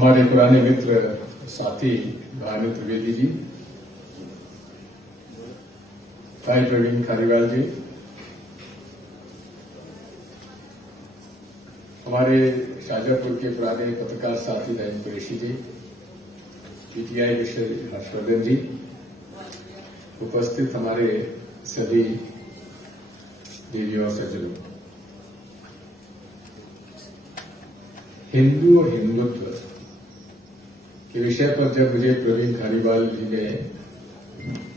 हमारे पुराने मित्र साथी भानु त्रिवेदी जी, भाई प्रवीण खारीवाल जी, हमारे शाजापुर के पुराने पत्रकार साथी नयन कुरैशी जी, पीटीआई विषय हर्षवर्धन जी, उपस्थित हमारे सभी देवियों और सज्जनों, हिंदू और हिंदुत्व के विषय पर जब मुझे प्रवीण खारीवाल जी ने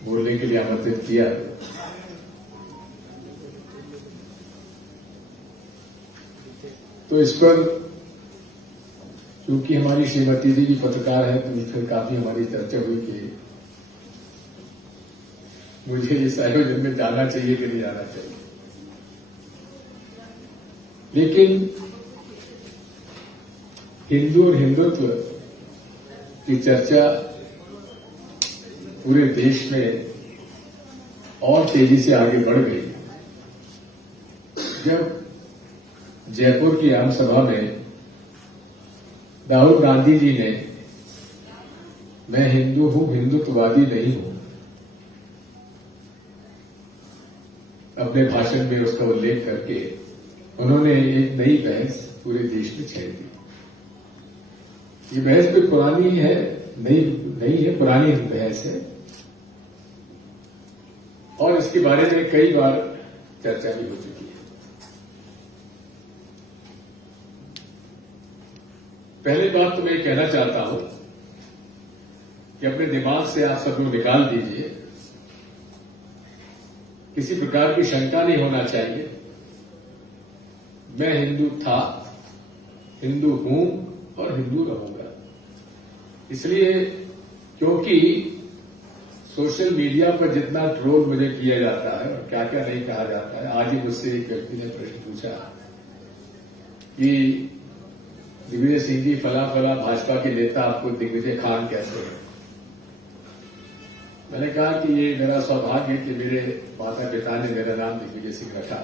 बोलने के लिए आमंत्रित किया तो इस पर क्योंकि हमारी श्रीमती जी भी पत्रकार है तो फिर काफी हमारी चर्चा हुई कि मुझे इस आयोजन में जाना चाहिए कि नहीं जाना चाहिए। लेकिन हिंदू और हिंदुत्व की चर्चा पूरे देश में और तेजी से आगे बढ़ गई जब जयपुर की आम सभा में राहुल गांधी जी ने मैं हिंदू हूं, हिंदुत्ववादी नहीं हूं, अपने भाषण में उसका उल्लेख करके उन्होंने एक नई बहस पूरे देश में छेड़ दी। ये बहस कोई पुरानी है नहीं है, पुरानी बहस है और इसके बारे में कई बार चर्चा भी हो चुकी है। पहली बात तो मैं कहना चाहता हूं कि अपने दिमाग से आप सब लोग निकाल दीजिए, किसी प्रकार की शंका नहीं होना चाहिए। मैं हिंदू था, हिंदू हूं और हिंदू रहूंगा। इसलिए क्योंकि सोशल मीडिया पर जितना ट्रोल मुझे किया जाता है और क्या क्या नहीं कहा जाता है। आज ही मुझसे एक व्यक्ति ने प्रश्न पूछा कि दिग्विजय सिंह जी फला फला भाजपा के नेता आपको दिग्विजय खान कैसे है। मैंने कहा कि ये मेरा सौभाग्य है कि मेरे माता पिता ने मेरा नाम दिग्विजय सिंह रखा।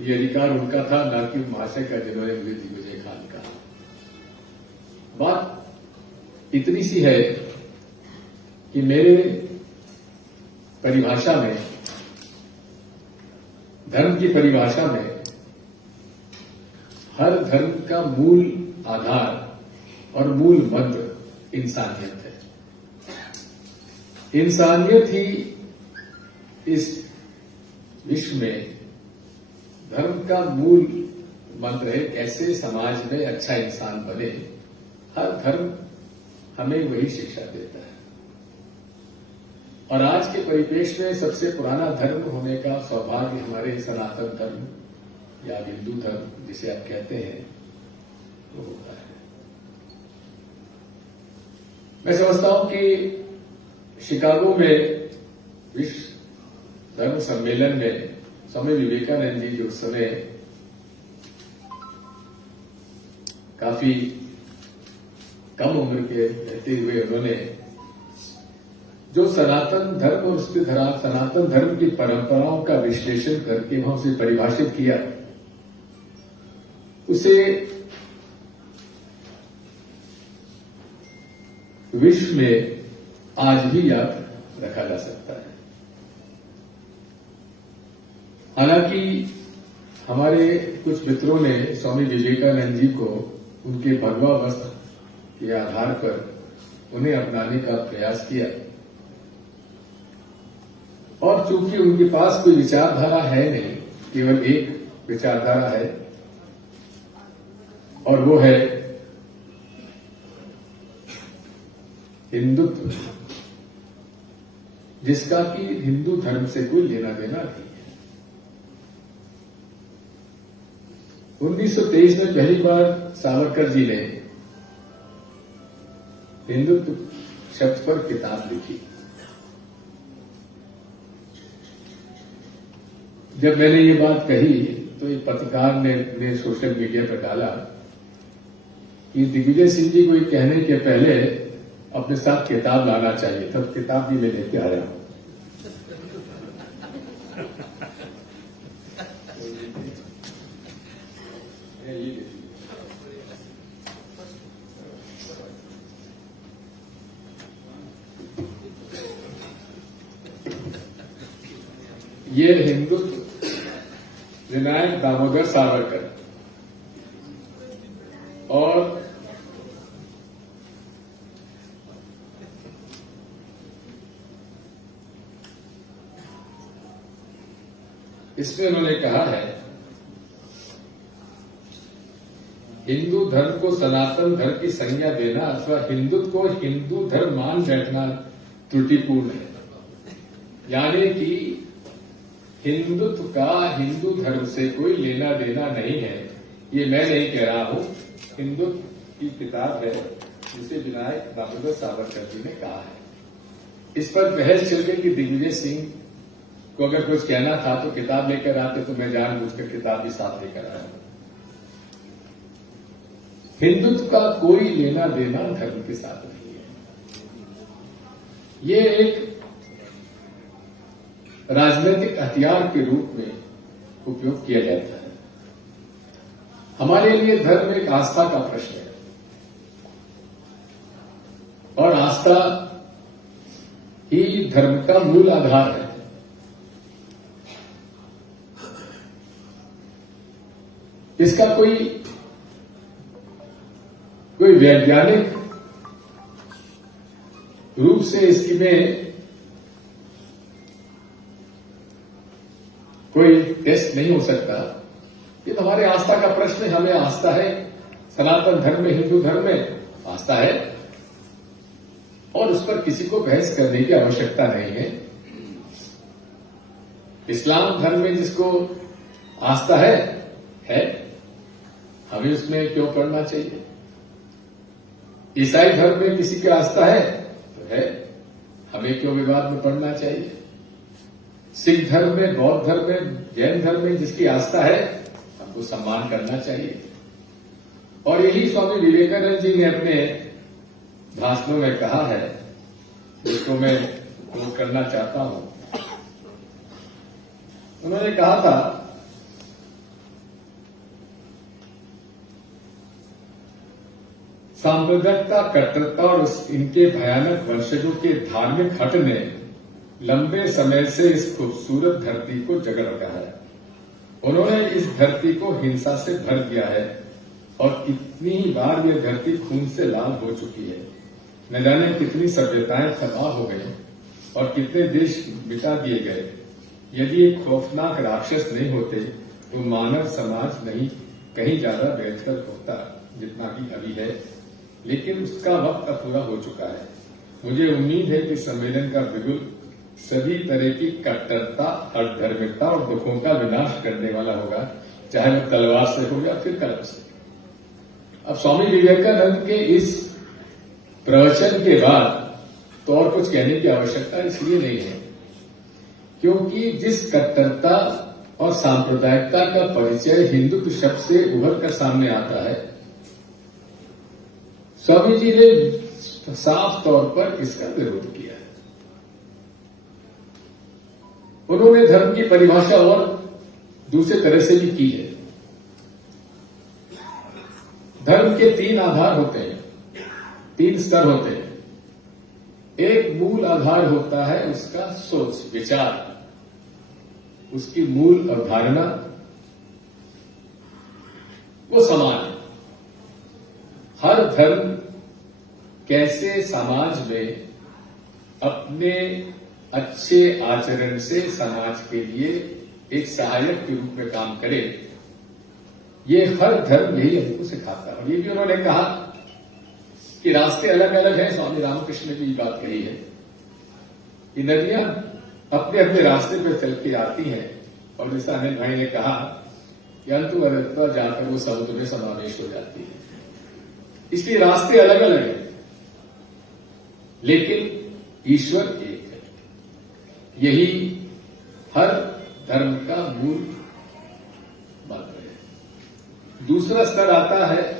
ये अधिकार उनका था, ना कि महाशय का जिन्होंने मुझे दिग्विजय खान कहा। बात इतनी सी है कि मेरे परिभाषा में, धर्म की परिभाषा में, हर धर्म का मूल आधार और मूल मंत्र इंसानियत है। इंसानियत ही इस विश्व में धर्म का मूल मंत्र है। कैसे समाज में अच्छा इंसान बने, हर धर्म हमें वही शिक्षा देता है। और आज के परिपेक्ष में सबसे पुराना धर्म होने का सौभाग्य हमारे सनातन धर्म या हिंदू धर्म जिसे आप कहते हैं वो होता है। मैं समझता हूं कि शिकागो में विश्व धर्म सम्मेलन में स्वामी विवेकानंद जी जो उस समय काफी कम उम्र के रहते हुए उन्होंने जो सनातन धर्म और उसके सनातन धर्म की परंपराओं का विश्लेषण करके वहां उसे परिभाषित किया, उसे विश्व में आज भी याद रखा जा सकता है। हालांकि हमारे कुछ मित्रों ने स्वामी विवेकानंद जी को उनके भगवा वस्त्र के आधार पर उन्हें अपनाने का प्रयास किया और चूंकि उनके पास कोई विचारधारा है नहीं, केवल एक विचारधारा है और वो है हिंदुत्व, जिसका कि हिंदू धर्म से कोई लेना देना नहीं है। 1923 में पहली बार सावरकर जी ने हिंदुत्व शब्द पर किताब लिखी। जब मैंने ये बात कही तो एक पत्रकार ने सोशल मीडिया पर डाला कि दिग्विजय सिंह जी को ये कहने के पहले अपने साथ किताब लाना चाहिए। तब किताब भी मैं लेके आया हूं। ये हिंदुत्व विनायक दामोदर सावरकर और इसमें उन्होंने कहा है, हिंदू धर्म को सनातन धर्म की संज्ञा देना अथवा हिंदुत्व को हिंदू धर्म मान बैठना त्रुटिपूर्ण है। यानी कि हिंदुत्व का हिंदू धर्म से कोई लेना देना नहीं है। ये मैं नहीं कह रहा हूं, हिंदुत्व की किताब है जिसे विनायक दामोदर सावरकर जी ने कहा है। इस पर बहस चल गई कि दिग्विजय सिंह को अगर कुछ कहना था तो किताब लेकर आते, तो मैं जानबूझकर किताब भी साथ लेकर आया हूं। हिंदुत्व का कोई लेना देना धर्म के साथ नहीं है। ये एक राजनीतिक हथियार के रूप में उपयोग किया जाता है। हमारे लिए धर्म एक आस्था का प्रश्न है और आस्था ही धर्म का मूल आधार है। इसका कोई वैज्ञानिक रूप से इसमें कोई टेस्ट नहीं हो सकता। ये तो हमारे आस्था का प्रश्न है। हमें आस्था है, सनातन धर्म में, हिंदू धर्म में आस्था है और उस पर किसी को बहस करने की आवश्यकता नहीं है। इस्लाम धर्म में जिसको आस्था है, हमें उसमें क्यों पढ़ना चाहिए? ईसाई धर्म में किसी की आस्था है तो है, हमें क्यों विवाद में पढ़ना चाहिए? सिख धर्म में, बौद्ध धर्म में, जैन धर्म में जिसकी आस्था है, हमको सम्मान करना चाहिए। और यही स्वामी विवेकानंद जी ने अपने भाषणों में कहा है, जिसको मैं कोट करना चाहता हूं। उन्होंने कहा था, सांप्रदायिकता, कट्टरता और इनके भयानक वंशजों के धार्मिक हट ने लंबे समय से इस खूबसूरत धरती को जकड़ रखा है। उन्होंने इस धरती को हिंसा से भर दिया है और कितनी ही बार यह धरती खून से लाल हो चुकी है। न जाने कितनी सभ्यताएं तबाह हो गई और कितने देश मिटा दिए गए। यदि एक खौफनाक राक्षस नहीं होते तो मानव समाज नहीं कहीं ज्यादा बेहतर होता जितना कि अभी है, लेकिन उसका वक्त अब पूरा हो चुका है। मुझे उम्मीद है कि सम्मेलन का बिगुल सभी तरह की कट्टरता, अधर्मिकता और दुखों का विनाश करने वाला होगा, चाहे वो तलवार से हो या फिर कलम से। अब स्वामी विवेकानंद के इस प्रवचन के बाद तो और कुछ कहने की आवश्यकता इसलिए नहीं है, क्योंकि जिस कट्टरता और सांप्रदायिकता का परिचय हिंदुत्व शब्द से उभर कर सामने आता है, स्वामी जी ने साफ तौर पर इसका विरोध किया है। उन्होंने धर्म की परिभाषा और दूसरे तरह से भी की है। धर्म के 3 आधार होते हैं, 3 स्तर होते हैं। एक मूल आधार होता है उसका सोच विचार, उसकी मूल अवधारणा, वो समान है। हर धर्म कैसे समाज में अपने अच्छे आचरण से समाज के लिए एक सहायक के रूप में काम करे, ये हर धर्म यही हमको सिखाता है। और ये भी उन्होंने कहा कि रास्ते अलग अलग हैं। स्वामी रामकृष्ण ने भी ये बात कही है कि नदियां अपने अपने रास्ते पर चल के आती हैं और जैसा अनिल भाई ने कहा कि अंतुअंत जाकर वो समुद्र में समावेश हो जाती है। इसलिए रास्ते अलग अलग हैं, लेकिन ईश्वर एक है। यही हर धर्म का मूल मंत्र है। दूसरा स्तर आता है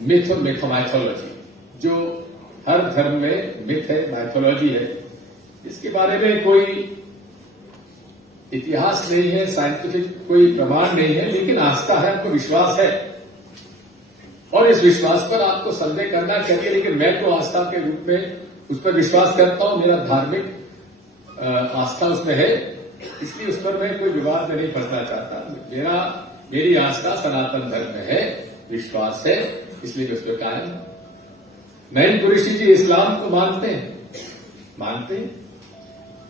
मिथ और मैथोलॉजी, जो हर धर्म में मिथ है, मैथोलॉजी है, इसके बारे में कोई इतिहास नहीं है, साइंटिफिक कोई प्रमाण नहीं है, लेकिन आस्था है, आपको विश्वास है और इस विश्वास पर आपको संदेह करना चाहिए। लेकिन मैं तो आस्था के रूप में उस पर विश्वास करता हूं। मेरा धार्मिक आस्था उसमें है, इसलिए उस पर मैं कोई विवाद में नहीं फंसना चाहता। मेरी आस्था सनातन धर्म में है, विश्वास है, इसलिए उस पर कायम। नईन कुरैशी जी इस्लाम को मानते हैं,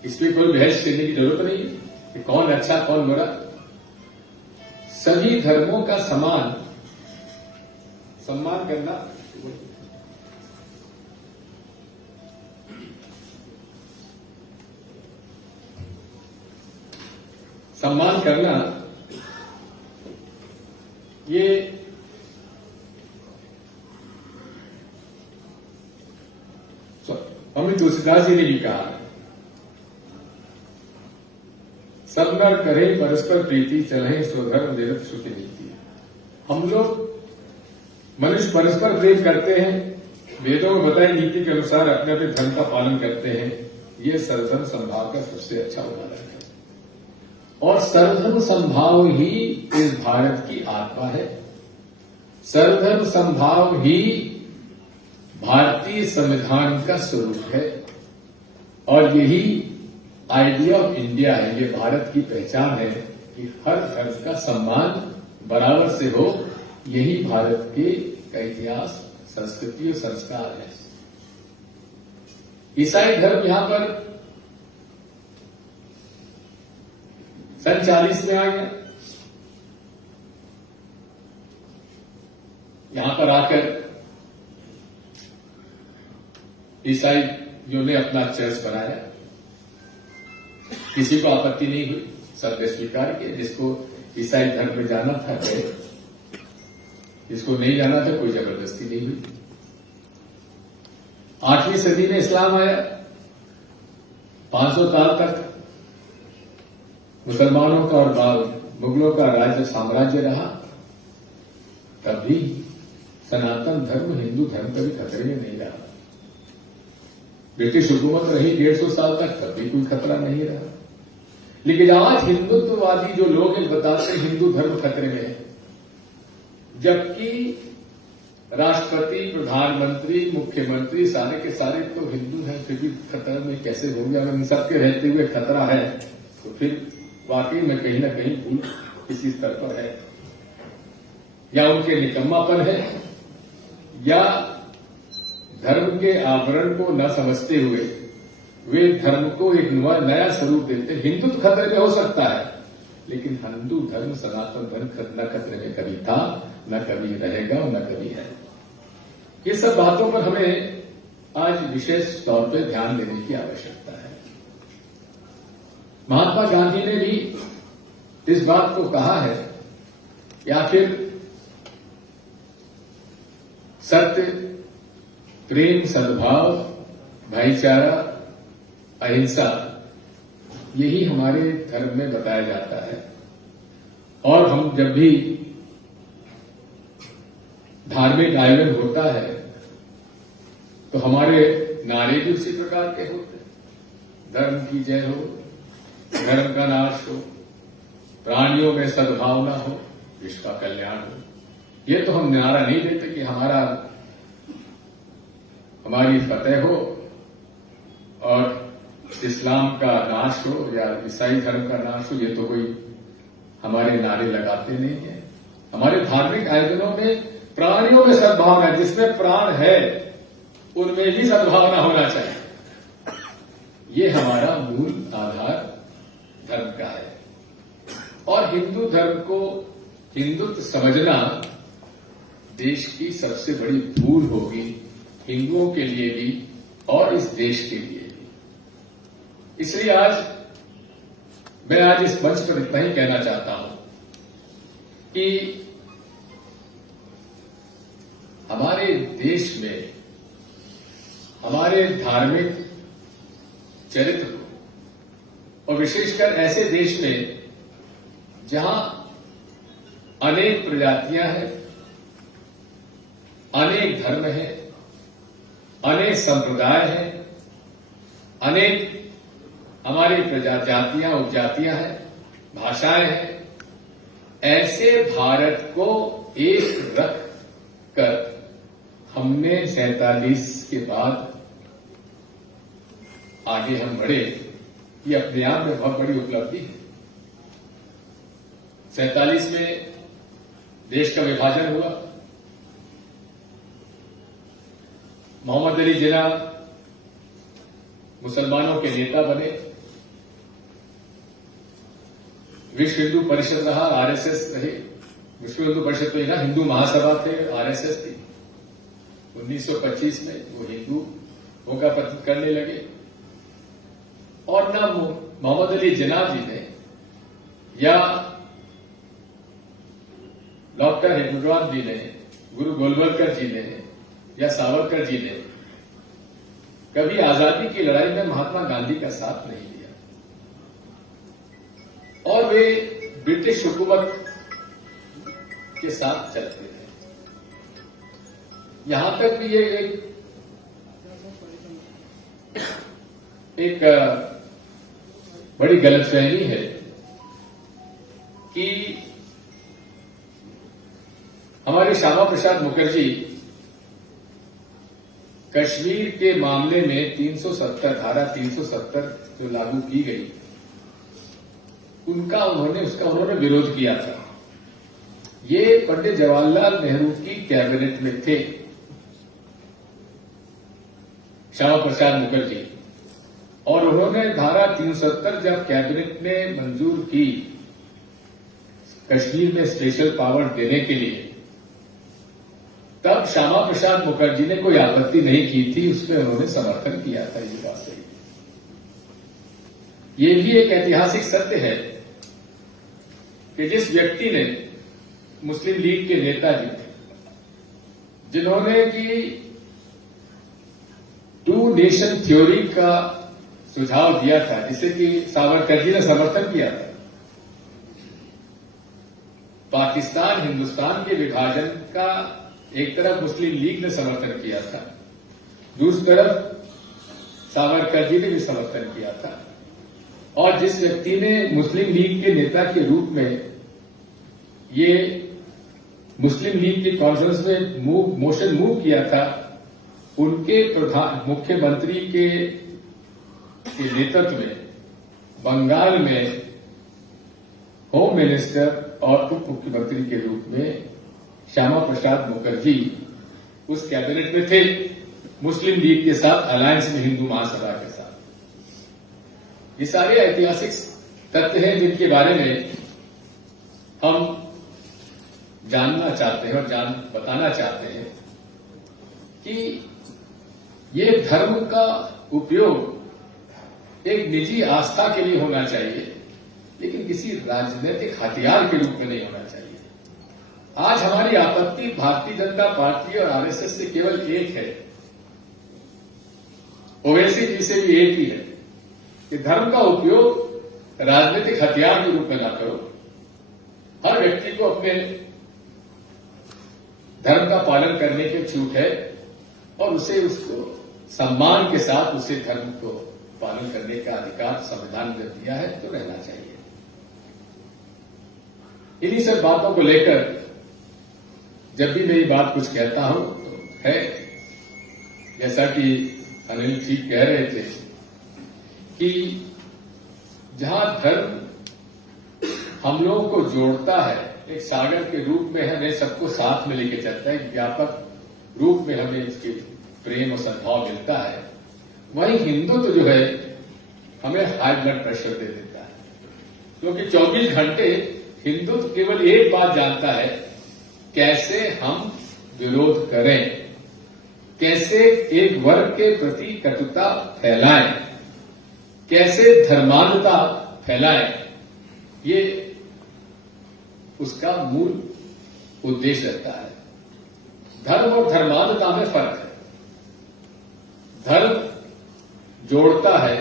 इसमें कोई बहस करने की जरूरत नहीं है कि कौन अच्छा कौन बुरा। सभी धर्मों का सम्मान करना ये हमें तुलसीदास जी ने भी कहा, सब नर करे परस्पर प्रीति, चले स्वधर्म देवत श्रुति नीति। हम लोग मनुष्य परस्पर प्रेम करते हैं, वेदों में बताई नीति के अनुसार अपने अपने धर्म का पालन करते हैं। ये सर्वधर्म संभाव का सबसे अच्छा उदाहरण है, और सर्वधर्म संभाव ही इस भारत की आत्मा है। सर्वधर्म संभाव ही भारतीय संविधान का स्वरूप है, और यही आइडिया ऑफ इंडिया है, ये भारत की पहचान है कि हर धर्म का सम्मान बराबर से हो। यही भारत के का इतिहास, संस्कृति और संस्कार है। ईसाई धर्म यहां पर सन 40 में आ गया। यहां पर आकर ईसाइयों ने अपना चर्च बनाया, किसी को आपत्ति नहीं हुई, सबने स्वीकार किया। जिसको ईसाई धर्म में जाना था गए, जिसको नहीं जाना था कोई जबरदस्ती नहीं हुई। 8वीं सदी में इस्लाम आया, 500 साल तक मुसलमानों का और मुगलों का राज्य साम्राज्य रहा। तब भी सनातन धर्म हिंदू धर्म कभी खतरे में नहीं रहा। ब्रिटिश हुकूमत रही 150 साल तक, तब भी कोई खतरा नहीं रहा। लेकिन आज हिंदुत्ववादी जो लोग हैं बताते हैं हिंदू धर्म खतरे में है, जबकि राष्ट्रपति, प्रधानमंत्री, मुख्यमंत्री सारे के सारे तो हिंदू हैं, फिर भी खतरा में कैसे होंगे? अगर इन सबके रहते हुए खतरा है तो फिर वाकई में कहीं ना कहीं भूल किसी स्तर पर है, या उनके निकम्मापन है, या धर्म के आवरण को न समझते हुए वे धर्म को एक नया स्वरूप देते। हिंदू तो खतरे में हो सकता है, लेकिन हिंदू धर्म, सनातन धर्म न खतरे में कभी था, न कभी रहेगा और न कभी है। ये सब बातों पर हमें आज विशेष तौर पर ध्यान देने की आवश्यकता है। महात्मा गांधी ने भी इस बात को कहा है, या फिर सत्य, प्रेम, सद्भाव, भाईचारा, अहिंसा, यही हमारे धर्म में बताया जाता है। और हम जब भी धार्मिक आयोजन होता है तो हमारे नारे भी उसी प्रकार के होते हैं। धर्म की जय हो, धर्म का नाश हो, प्राणियों में सद्भावना हो, विश्व का कल्याण हो। ये तो हम नारा नहीं देते कि हमारी फतेह हो और इस्लाम का नाश हो या ईसाई धर्म का नाश हो। ये तो कोई हमारे नारे लगाते नहीं है। हमारे धार्मिक आयोजनों में प्राणियों में सद्भावना, जिसमें प्राण है उनमें भी सद्भावना होना चाहिए। ये हमारा मूल आधार धर्म का है। और हिंदू धर्म को हिंदुत्व समझना देश की सबसे बड़ी भूल होगी, हिंदुओं के लिए भी और इस देश के लिए भी। इसलिए मैं आज इस मंच पर इतना ही कहना चाहता हूं कि हमारे देश में हमारे धार्मिक चरित्र को, और विशेषकर ऐसे देश में जहां अनेक प्रजातियां हैं, अनेक धर्म हैं, अनेक संप्रदाय हैं, अनेक हमारी जातियां उपजातियां हैं, भाषाएं हैं, ऐसे भारत को एक रख कर हमने 47 के बाद आगे हम बढ़े। ये अपने आप में बहुत बड़ी उपलब्धि है। 47 में देश का विभाजन हुआ, मोहम्मद अली जिन्ना मुसलमानों के नेता बने, विश्व हिंदू परिषद रहा, आरएसएस रहे। विश्व हिंदू परिषद तो ना हिंदू महासभा थे, आरएसएस थी। 1925 में वो हिंदू होगा प्रतीत करने लगे और ना मोहम्मद अली जिन्ना जी ने या डॉक्टर हिंदुराव जी ने, गुरु गोलवलकर जी ने या सावरकर जी ने कभी आजादी की लड़ाई में महात्मा गांधी का साथ नहीं दिया और वे ब्रिटिश हुकूमत के साथ चलते रहे। यहां तक भी ये एक बड़ी गलतफहमी है कि हमारे श्यामा प्रसाद मुखर्जी कश्मीर के मामले में 370 धारा 370 जो लागू की गई उन्होंने विरोध किया था। ये पंडित जवाहरलाल नेहरू की कैबिनेट में थे, श्यामा प्रसाद मुखर्जी, और उन्होंने धारा 370 जब कैबिनेट ने मंजूर की कश्मीर में स्पेशल पावर देने के लिए, तब श्यामा प्रसाद मुखर्जी ने कोई आपत्ति नहीं की थी, उसमें उन्होंने समर्थन किया था। ये बात सही। ये भी एक ऐतिहासिक सत्य है कि जिस व्यक्ति ने, मुस्लिम लीग के नेता जी जिन्होंने कि 2 नेशन थ्योरी का सुझाव दिया था, जिसे कि सावरकर जी ने समर्थन किया था, पाकिस्तान हिंदुस्तान के विभाजन का एक तरफ मुस्लिम लीग ने समर्थन किया था, दूसरी तरफ सावरकर जी ने भी समर्थन किया था। और जिस व्यक्ति ने मुस्लिम लीग के नेता के रूप में ये मुस्लिम लीग की कॉन्फ्रेंस में मोशन मूव किया था, उनके मुख्यमंत्री के नेतृत्व में बंगाल में होम मिनिस्टर और उप मुख्यमंत्री के रूप में श्यामा प्रसाद मुखर्जी उस कैबिनेट में थे, मुस्लिम लीग के साथ अलायंस में, हिंदू महासभा के साथ। ये सारे ऐतिहासिक तथ्य हैं जिनके बारे में हम जानना चाहते हैं और बताना चाहते हैं कि ये धर्म का उपयोग एक निजी आस्था के लिए होना चाहिए, लेकिन किसी राजनीतिक हथियार के रूप में नहीं होना चाहिए। आज हमारी आपत्ति भारतीय जनता पार्टी और आरएसएस से केवल एक है, ओवैसी जी से भी एक ही है कि धर्म का उपयोग राजनीतिक हथियार के रूप में ना करो। हर व्यक्ति को अपने धर्म का पालन करने की छूट है और उसको सम्मान के साथ उसे धर्म को पालन करने का अधिकार संविधान ने दिया है, तो रहना चाहिए। इन्हीं सब बातों को लेकर जब भी मैं ये बात कुछ कहता हूं तो है, जैसा कि अनिल ठीक कह रहे थे कि जहां धर्म हम लोगों को जोड़ता है, एक सागर के रूप में हमें सबको साथ में लेके चलता है, व्यापक रूप में हमें इसके प्रेम और सद्भाव मिलता है, वहीं हिंदुत्व जो है हमें हाई ब्लड प्रेशर दे देता है। क्योंकि 24 घंटे हिंदुत्व केवल एक बात जानता है, कैसे हम विरोध करें, कैसे एक वर्ग के प्रति कटुता फैलाएं, कैसे धर्मांधता फैलाएं, ये उसका मूल उद्देश्य रहता है। धर्म और धर्मांधता में फर्क है। धर्म जोड़ता है,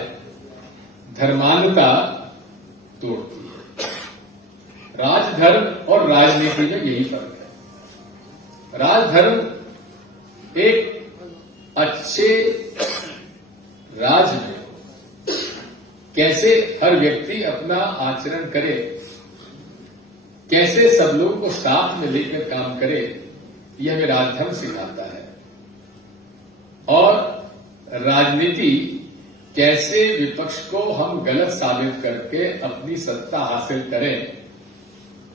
धर्मांधता तोड़ती है। राजधर्म और राजनीति में यही फर्क है। राजधर्म एक अच्छे राज्य में कैसे हर व्यक्ति अपना आचरण करे, कैसे सब लोगों को साथ में लेकर काम करे, यह हमें राजधर्म सिखाता है। और राजनीति कैसे विपक्ष को हम गलत साबित करके अपनी सत्ता हासिल करें,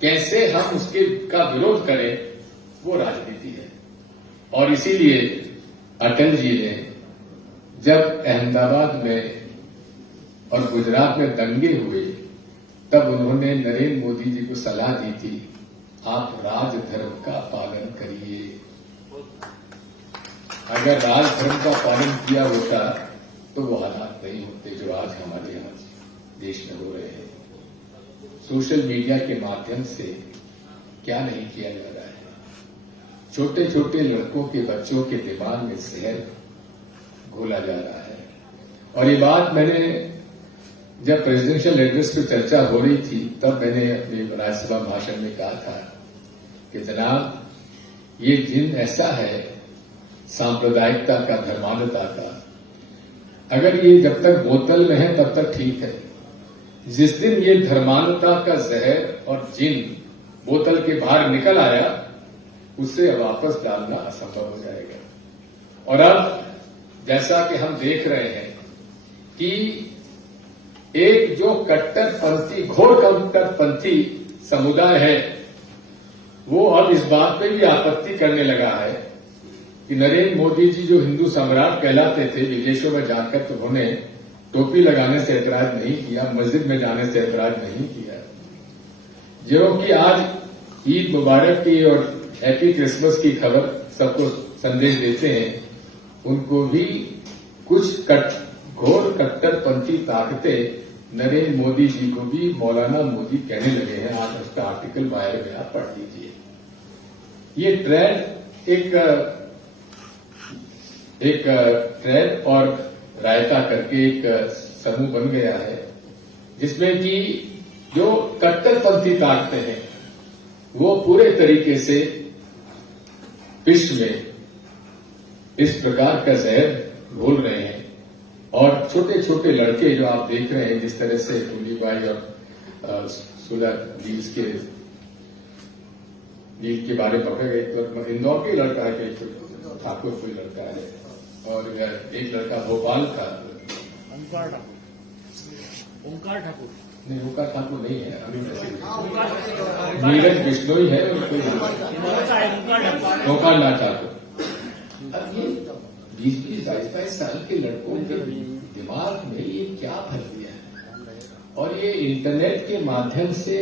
कैसे हम उसके का विरोध करें, वो राजनीति है। और इसीलिए अटल जी ने जब अहमदाबाद में और गुजरात में दंगे हुए, तब उन्होंने नरेंद्र मोदी जी को सलाह दी थी, आप राजधर्म का पालन करिए। अगर राजधर्म का पालन किया होता तो वो हालात नहीं होते जो आज हमारे यहाँ देश में हो रहे हैं। सोशल मीडिया के माध्यम से क्या नहीं किया जा रहा है। छोटे छोटे लड़कों के बच्चों के दिमाग में जहर घोला जा रहा है। और ये बात मैंने जब प्रेसिडेंशियल एड्रेस पे चर्चा हो रही थी, तब मैंने अपने राज्यसभा भाषण में कहा था कि जनाब, ये दिन ऐसा है सांप्रदायिकता का, धर्मांधता का। अगर ये जब तक बोतल में है तब तक ठीक है। जिस दिन ये धर्मांधता का जहर और जिन बोतल के बाहर निकल आया, उसे वापस डालना असंभव हो जाएगा। और अब जैसा कि हम देख रहे हैं कि एक जो कट्टरपंथी, घोर कट्टरपंथी समुदाय है, वो अब इस बात पे भी आपत्ति करने लगा है कि नरेंद्र मोदी जी जो हिंदू सम्राट कहलाते थे, विदेशों में जाकर तो उन्होंने टोपी लगाने से ऐतराज नहीं किया, मस्जिद में जाने से ऐतराज नहीं किया। जो कि आज ईद मुबारक की और हैप्पी क्रिसमस की खबर सबको संदेश देते हैं, उनको भी कुछ घोर कट्टरपंथी ताकतें नरेंद्र मोदी जी को भी मौलाना मोदी कहने लगे हैं। आज उसका आर्टिकल वायर में आप पढ़ लीजिए। ये ट्रेड एक ट्रेड और रायता करके एक समूह बन गया है, जिसमें कि जो कट्टरपंथी ताकतें हैं वो पूरे तरीके से विश्व में इस प्रकार का जहर घोल रहे हैं। और छोटे छोटे लड़के जो आप देख रहे हैं, जिस तरह से टूलीबाई और सोलर डील के बारे में पकड़े गए, तो इंदौर के लड़का है, ठाकुर कोई लड़का है, और एक लड़का भोपाल का ओंकार ठाकुर नहीं, ओंकार ठाकुर नहीं है, नीरज बिश्नोई है, और कोई ओंकार नाथ ठाकुर। अब ये 20-22 साल के लड़कों के दिमाग में ये क्या भर दिया है। और ये इंटरनेट के माध्यम से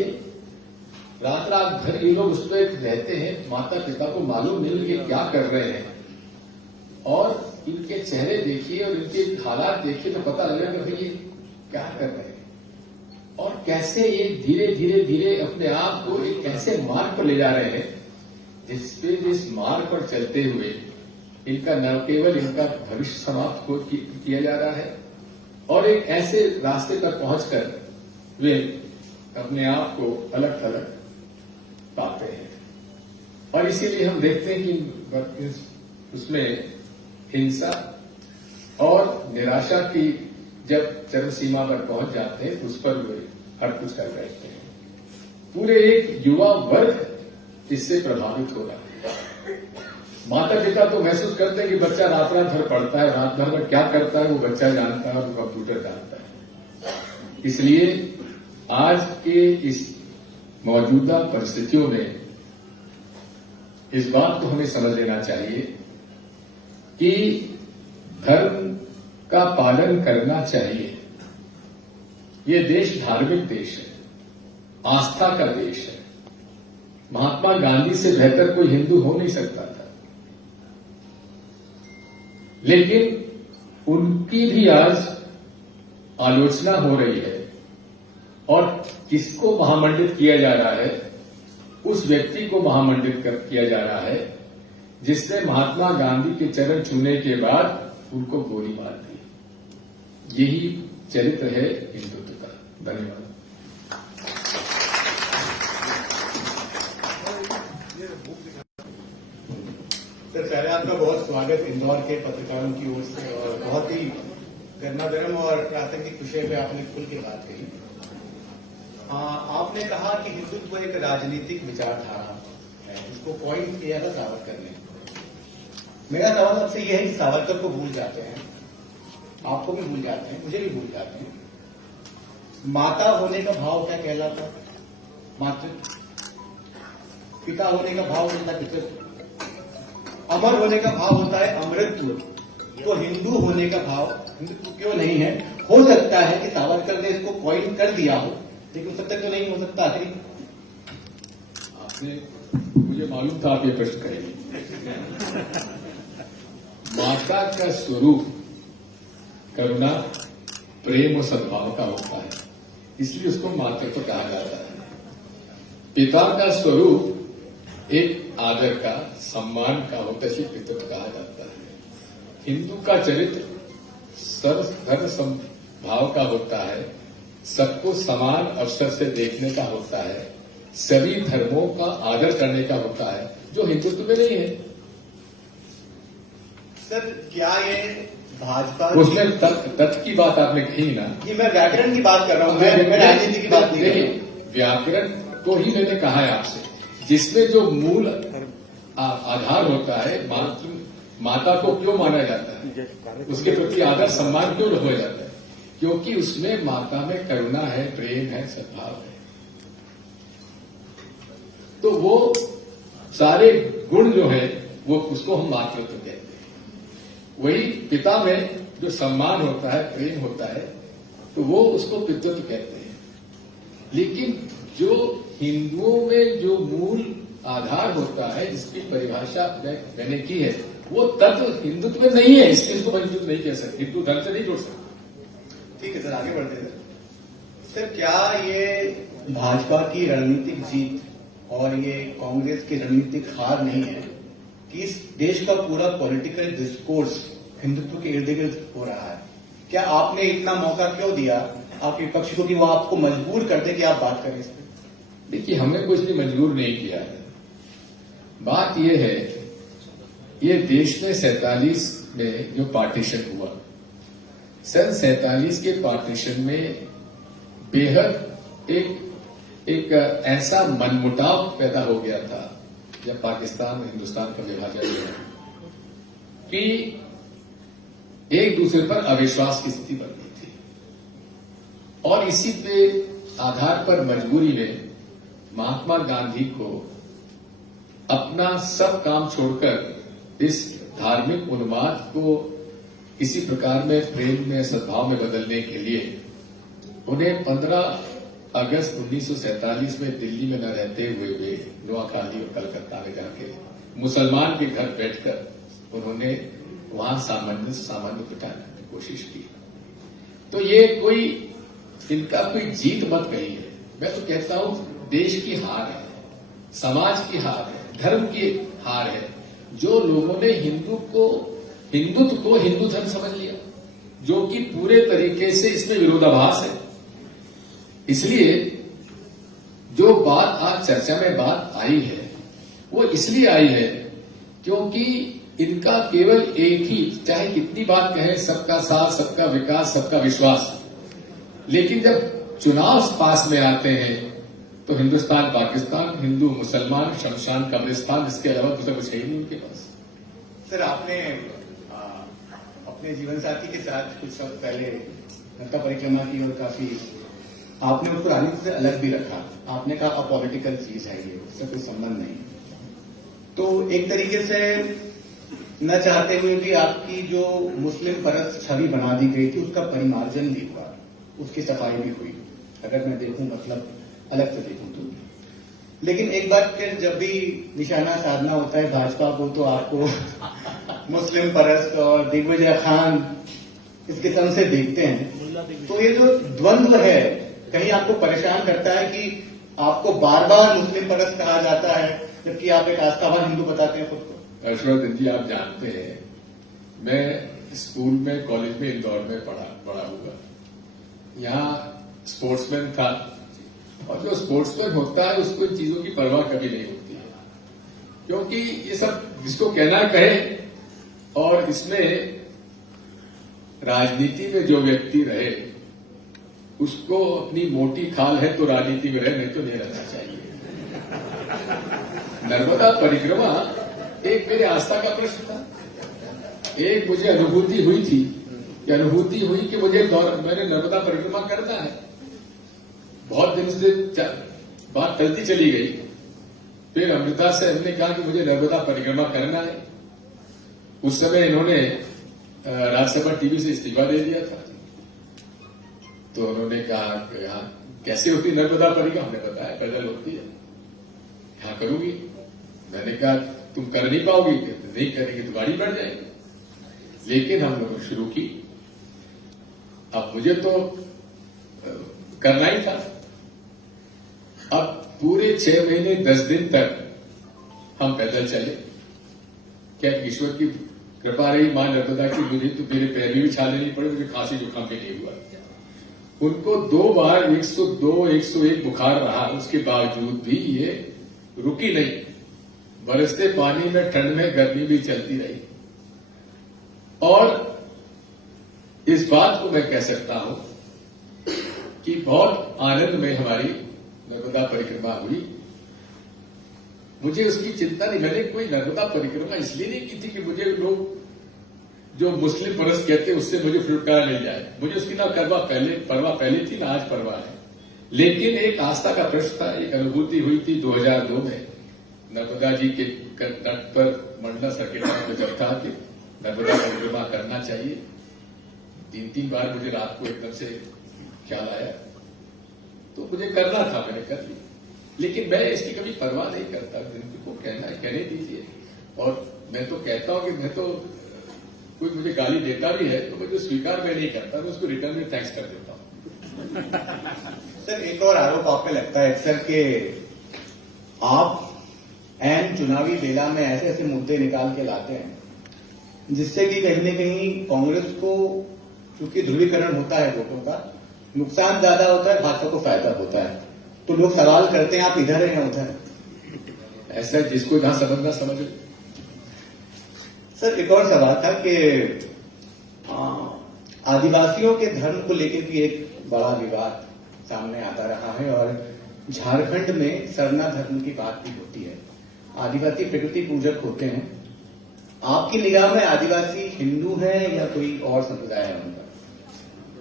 रात रात भर ये लोग उस पर रहते हैं, माता पिता को मालूम नहीं ये क्या कर रहे हैं। और इनके चेहरे देखिए और इनके हालात देखिए तो पता लगेगा कि ये क्या कर रहे हैं और कैसे ये धीरे धीरे धीरे अपने आप को एक ऐसे मार्ग पर ले जा रहे हैं जिस मार्ग पर चलते हुए इनका न केवल इनका भविष्य समाप्त किया जा रहा है, और एक ऐसे रास्ते पर पहुंचकर वे अपने आप को अलग अलग पाते हैं। और इसीलिए हम देखते हैं कि उसमें हिंसा और निराशा की जब चरम सीमा पर पहुंच जाते हैं, उस पर वे हर कुछ कर बैठते हैं। पूरे एक युवा वर्ग इससे प्रभावित हो रहा है। माता पिता तो महसूस करते हैं कि बच्चा रात रात भर पढ़ता है, रात भर में क्या करता है वो बच्चा जानता है, वो कंप्यूटर जानता है। इसलिए आज के इस मौजूदा परिस्थितियों में इस बात को हमें समझ लेना चाहिए कि धर्म का पालन करना चाहिए। ये देश धार्मिक देश है, आस्था का देश है। महात्मा गांधी से बेहतर कोई हिंदू हो नहीं सकता था, लेकिन उनकी भी आज आलोचना हो रही है। और किसको महामंडित किया जा रहा है? उस व्यक्ति को महामंडित किया जा रहा है जिसने महात्मा गांधी के चरण छूने के बाद उनको गोली मार दी। यही चरित्र है हिंदुत्व का। धन्यवाद। सर, पहले आपका बहुत स्वागत इंदौर के पत्रकारों की ओर से, और बहुत ही गर्मागर्म और प्रासंगिक विषय पे आपने खुल के बात कही। आपने कहा कि हिंदुत्व एक राजनीतिक विचारधारा है, इसको पॉइंट किया था सावरकर ने। मेरा सवाल आपसे यह है कि सावरकर को भूल जाते हैं आपको भी भूल जाते हैं, मुझे भी भूल जाते हैं। माता होने का भाव क्या कहलाता है? मातृत्व। पिता होने का भाव होता है पितृत्व। अमर होने का भाव होता है अमृतत्व। तो हिंदू होने का भाव हिंदुत्व क्यों नहीं है? हो सकता है कि सावरकर ने इसको कॉइन कर दिया हो, लेकिन तब तक तो नहीं हो सकता। आखिरी आपने, मुझे मालूम था आप ये प्रश्न करेंगे। माता का स्वरूप करुणा, प्रेम और सद्भाव का होता है, इसलिए उसको मातृत्व कहा जाता है। पिता का स्वरूप एक आदर का, सम्मान का होता है, इसलिए पितृत्व कहा जाता है। हिंदू का चरित्र सर्वधर्म समभाव का होता है, सबको समान अवसर से देखने का होता है, सभी धर्मों का आदर करने का होता है, जो हिंदुत्व में नहीं है। सर, क्या ये भाजपा उसमें तथ्य की बात आपने कही ना, कि मैं व्याकरण की बात कर रहा हूं, मैं राजनीति की बात नहीं कर रहा हूं। व्याकरण को ही मैंने कहा है आपसे, जिसमें जो मूल आधार होता है, माता को क्यों माना जाता है, उसके प्रति आदर सम्मान क्यों हो जाता है? क्योंकि उसमें माता में करुणा है, प्रेम है, सद्भाव है। तो वो सारे गुण जो है वो उसको हम मातृत्व कहते हैं। वही पिता में जो सम्मान होता है, प्रेम होता है, तो वो उसको पितृत्व कहते हैं। लेकिन जो हिंदुओं में जो मूल आधार होता है, जिसकी परिभाषा मैंने की है, वो तत्व हिंदुत्व में नहीं है, इसलिए इसको हिंदुत्व नहीं कह सकते, हिंदू धर्म से नहीं जोड़ सकते। ठीक है सर, आगे बढ़ते हैं। सर, क्या ये भाजपा की रणनीतिक जीत और ये कांग्रेस की रणनीतिक हार नहीं है कि इस देश का पूरा पॉलिटिकल डिस्कोर्स हिंदुत्व के इर्द गिर्द हो रहा है? क्या आपने इतना मौका क्यों दिया आपके विपक्ष को कि वो आपको मजबूर कर दे कि आप बात करें इस पर? देखिए, हमने कुछ भी मजबूर नहीं किया है। बात यह है, ये देश में 47 में जो पार्टीशन हुआ, सन 47 के पार्टीशन में बेहद एक ऐसा मनमुटाव पैदा हो गया था जब पाकिस्तान और हिंदुस्तान का विभाजन हुआ, कि एक दूसरे पर अविश्वास की स्थिति बन गई थी। और इसी पे आधार पर मजबूरी में महात्मा गांधी को अपना सब काम छोड़कर इस धार्मिक उन्माद को किसी प्रकार में प्रेम में, सद्भाव में बदलने के लिए उन्हें 15 अगस्त 1947 में दिल्ली में न रहते हुए वे नोआखाली और कलकत्ता में जाके मुसलमान के घर बैठकर उन्होंने वहां सामंजस्य बिठाने की कोशिश की। तो ये कोई इनका कोई जीत मत कही है, मैं तो कहता हूं देश की हार है, समाज की हार है, धर्म की हार है। जो लोगों ने हिंदुत्व को हिंदू धर्म समझ लिया, जो कि पूरे तरीके से इसमें विरोधाभास है। इसलिए जो बात आज चर्चा में बात आई है, वो इसलिए आई है क्योंकि इनका केवल एक ही, चाहे कितनी बात कहें, सबका साथ, सबका विकास, सबका विश्वास, लेकिन जब चुनाव पास में आते हैं तो हिंदुस्तान पाकिस्तान, हिंदू मुसलमान, शमशान कब्रिस्तान, इसके अलावा दूसरा कुछ है ही नहीं उनके पास। सर, आपने अपने जीवन साथी के साथ कुछ समय पहले नर्मदा परिक्रमा की और काफी आपने उसको राजनीति से अलग भी रखा। आपने कहा अपॉलिटिकल चीज है ये, उससे कोई संबंध नहीं। तो एक तरीके से न चाहते हुए भी आपकी जो मुस्लिम परस्त छवि बना दी गई थी, उसका परिमार्जन भी हुआ, उसकी सफाई भी हुई, अगर मैं देखूं, मतलब अलग से देखूं तो। लेकिन एक बार फिर जब भी निशाना साधना होता है भाजपा को, तो आपको मुस्लिम परस्त और दिग्विजय खान इस किस्म से देखते हैं। तो ये जो द्वंद्व है, कहीं आपको परेशान करता है कि आपको बार बार मुस्लिम परस्त कहा जाता है, जबकि आप एक आस्थावान हिंदू बताते हैं खुद को? हर्षवर्धन जी, आप जानते हैं मैं स्कूल में, कॉलेज में इंदौर में पढ़ा हुआ। यहाँ स्पोर्ट्समैन था, और जो स्पोर्ट्समैन होता है उसको इन चीजों की परवाह कभी नहीं होती है, क्योंकि ये सब जिसको कहना कहे। और इसमें राजनीति में जो व्यक्ति रहे उसको अपनी मोटी खाल है तो राजनीति में रहे, नहीं तो नहीं रहना चाहिए। नर्मदा परिक्रमा एक मेरे आस्था का प्रश्न था। एक मुझे अनुभूति हुई थी कि कि अनुभूति हुई कि मैंने नर्मदा परिक्रमा करना है। बहुत दिन से बात चलती चली गई। फिर अमृता से हमने कहा कि मुझे नर्मदा परिक्रमा करना है। उस समय इन्होंने राज्यसभा टीवी से इस्तीफा दे दिया था। तो उन्होंने कहा कि यहाँ कैसे होती नर्मदा परिक्रमा? हमने बताया पैदल होती है, यहाँ करूंगी। मैंने कहा तुम कर नहीं पाओगी, नहीं करेंगे तो गाड़ी बढ़ जाएगी। लेकिन हम लोगों ने शुरू की। अब मुझे तो करना ही था। अब पूरे 6 महीने 10 दिन तक हम पैदल चले। क्या ईश्वर की कृपा रही मां नर्मदा की, मुझे तो मेरे पैर भी छाले नहीं पड़े, मुझे खांसी जुकाम भी नहीं हुआ। उनको 2 बार 102, 101 बुखार रहा, उसके बावजूद भी ये रुकी नहीं। बरसते पानी में, ठंड में, गर्मी भी चलती रही। और इस बात को मैं कह सकता हूं कि बहुत आनंद में हमारी नर्मदा परिक्रमा हुई। मुझे उसकी चिंता नहीं। मैंने कोई नर्मदा परिक्रमा इसलिए नहीं की थी कि मुझे लोग जो मुस्लिम परस्त कहते हैं उससे मुझे छुटकारा मिल जाए। मुझे उसकी ना परवाह पहले थी, ना आज परवाह है। लेकिन एक आस्था का प्रश्न था, एक अनुभूति हुई थी 2002 में नर्मदा जी के तट पर मंडला सर्किट में जब था कि नर्मदा परिक्रमा करना चाहिए। 3 बार मुझे रात को एकदम से ख्याल आया, तो मुझे करना था, मैंने कर ली। लेकिन मैं इसकी कभी परवाह नहीं करता। जिनको कहना है कहने दीजिए। और मैं तो कहता हूं कि मैं तो कोई मुझे गाली देता भी है तो मैं जो स्वीकार मैं नहीं करता, मैं उसको रिटर्न में थैंक्स कर देता हूं। सर, एक और आरोप आप पे लगता है सर कि आप एन चुनावी बेला में ऐसे ऐसे मुद्दे निकाल के लाते हैं जिससे कि कहीं न कहीं कांग्रेस को, चूंकि ध्रुवीकरण होता है वोटों का, नुकसान ज्यादा होता है, भाजपा को फायदा होता है। तो लोग सवाल करते हैं आप इधर है या उधर। ऐसा जिसको जहां समझना समझ। सर, एक और सवाल था कि आदिवासियों के धर्म को लेकर भी एक बड़ा विवाद सामने आता रहा है और झारखंड में सरना धर्म की बात भी होती है। आदिवासी प्रकृति पूजक होते हैं। आपकी निगाह में आदिवासी हिंदू है या कोई और समुदाय है उनका?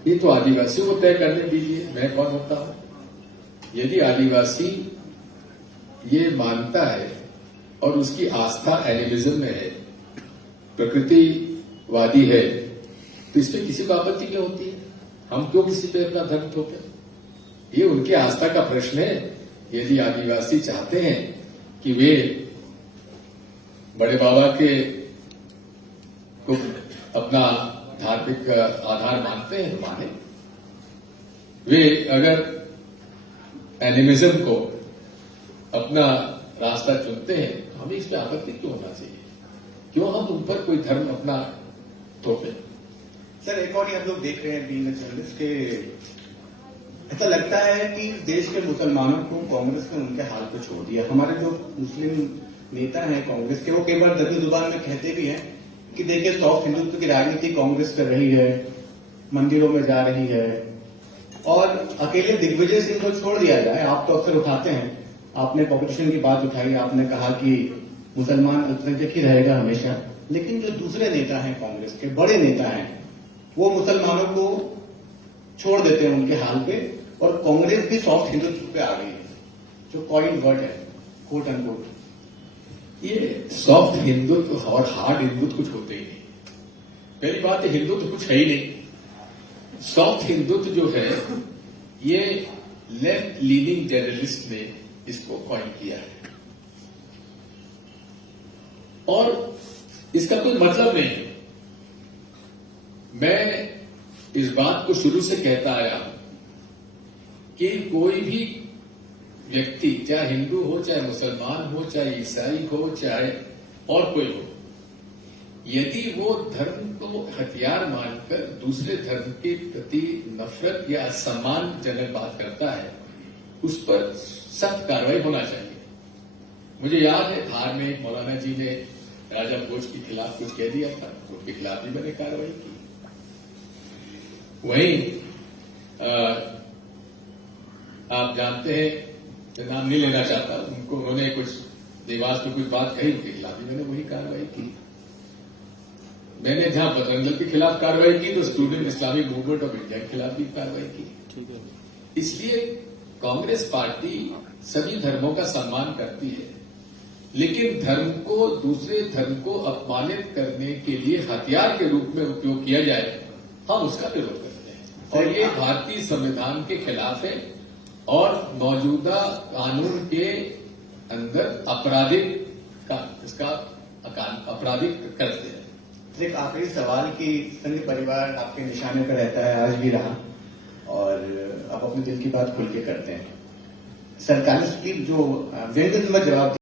ये तो आदिवासियों को तय करने दीजिए, मैं कौन होता हूं। यदि आदिवासी ये मानता है और उसकी आस्था एनिमिज्म में है, प्रकृतिवादी है, तो इसमें किसी को आपत्ति क्यों होती है? हम क्यों किसी पे अपना धर्म थोपे? ये उनके आस्था का प्रश्न है। यदि आदिवासी चाहते हैं कि वे बड़े बाबा के को अपना धार्मिक आधार मानते हैं तो माने। वे अगर एनिमिज्म को अपना रास्ता चुनते हैं तो हमें इसमें आपत्ति क्यों होना चाहिए? क्यों हम उन पर कोई धर्म अपना थोपे? सर, एक और हम लोग देख रहे हैं बीइंग अ जर्नलिस्ट के, ऐसा लगता है कि देश के मुसलमानों को कांग्रेस ने उनके हाल पे छोड़ दिया। हमारे जो मुस्लिम नेता हैं कांग्रेस के, वो कई बार दबी जुबान में कहते भी हैं कि देखिए सॉफ्ट हिंदुत्व की राजनीति कांग्रेस कर रही है, मंदिरों में जा रही है और अकेले दिग्विजय सिंह को छोड़ दिया जाए। आप तो अक्सर उठाते हैं, आपने पॉपुलेशन की बात उठाई, आपने कहा कि मुसलमान अल्पसंख्यक ही रहेगा हमेशा। लेकिन जो दूसरे नेता हैं कांग्रेस के, बड़े नेता हैं, वो मुसलमानों को छोड़ देते हैं उनके हाल पे और कांग्रेस भी सॉफ्ट हिंदुत्व पे आ गई है, जो कॉइन वर्ड है, कोट अनकोट। ये सॉफ्ट हिंदुत्व और हार्ड हिंदुत्व कुछ होते ही नहीं। पहली बात है, हिंदुत्व कुछ है ही नहीं। सॉफ्ट हिंदुत्व जो है ये लेफ्ट लीनिंग जर्नलिस्ट ने इसको कॉइन किया है और इसका कोई मतलब नहीं है। मैं इस बात को शुरू से कहता आया हूं कि कोई भी व्यक्ति, चाहे हिंदू हो, चाहे मुसलमान हो, चाहे ईसाई हो, चाहे और कोई हो, यदि वो धर्म को हथियार मानकर दूसरे धर्म के प्रति नफरत या असम्मानजनक बात करता है, उस पर सख्त कार्रवाई होना चाहिए। मुझे याद है धार में मौलाना जी ने राजा भोज के खिलाफ कुछ कह दिया था, उनके खिलाफ भी मैंने कार्रवाई की। वहीं आप जानते हैं, नाम नहीं लेना चाहता, उन्होंने कुछ देवास में कुछ बात कही, उनके खिलाफ भी मैंने वही कार्रवाई की। मैंने जहां बजरंग दल के खिलाफ कार्रवाई की तो student Islamic movement of India के खिलाफ भी कार्रवाई की। ठीक है। इसलिए कांग्रेस पार्टी सभी धर्मों का सम्मान करती है, लेकिन धर्म को, दूसरे धर्म को अपमानित करने के लिए हथियार के रूप में उपयोग किया जाए, हम उसका विरोध करते हैं। और ये भारतीय संविधान के खिलाफ है और मौजूदा कानून के अंदर आपराधिक करते हैं। एक आखिरी सवाल कि संघ परिवार आपके निशाने पर रहता है, आज भी रहा, और आप अपने दिल की बात खुल के करते हैं। सरकार की जो व्यंग्यात्मक जवाब